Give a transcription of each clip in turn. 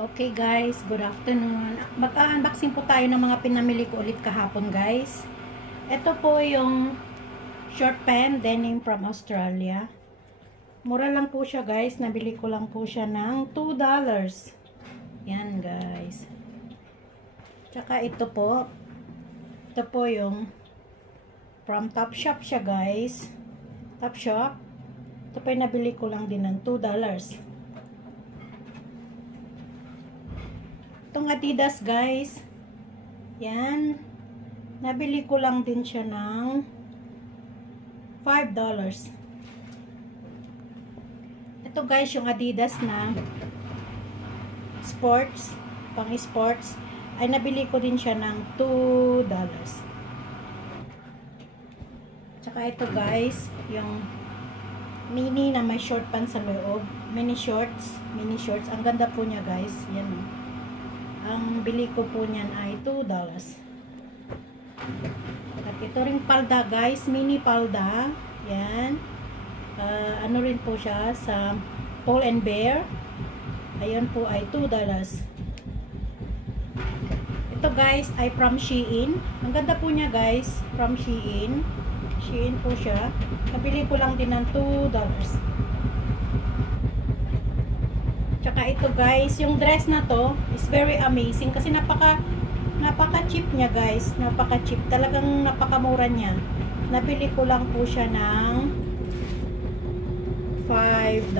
Okay guys, good afternoon. Mag-unboxing po tayo ng mga pinamili ko ulit kahapon guys. Ito po yung short pant denim from Australia. Mura lang po siya guys. Nabili ko lang po siya ng $2. Yan guys. Tsaka ito po. Ito po yung from Topshop siya guys. Topshop. Ito po yung nabili ko lang din ng $2. Itong Adidas guys, yan, nabili ko lang din siya ng $5. Ito guys, yung Adidas na sports, pang sports, ay nabili ko din siya ng $2. Tsaka ito guys, yung mini na may short pants sa loob, mini shorts, ang ganda po niya guys, yan o. Ang bili ko po niyan ay $2. At ito ring palda guys, mini palda. Yan. Ano rin po siya sa Pull and Bear. Ayan po ay $2. Ito guys ay from Shein. Ang ganda po niya guys, from Shein. Shein po siya. Nabili ko lang din ng $2. Tsaka ito guys, yung dress na to is very amazing kasi napaka cheap niya guys, napaka cheap, talagang napakamura niya. Nabili ko lang po siya ng $5.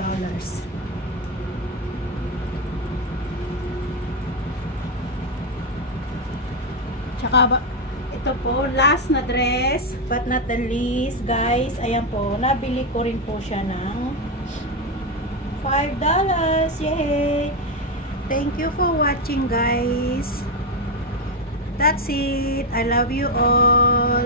Tsaka ito po, last na dress but not the least guys, ayan po, nabili ko rin po siya ng $5. Yay! Thank you for watching guys. That's it. I love you all.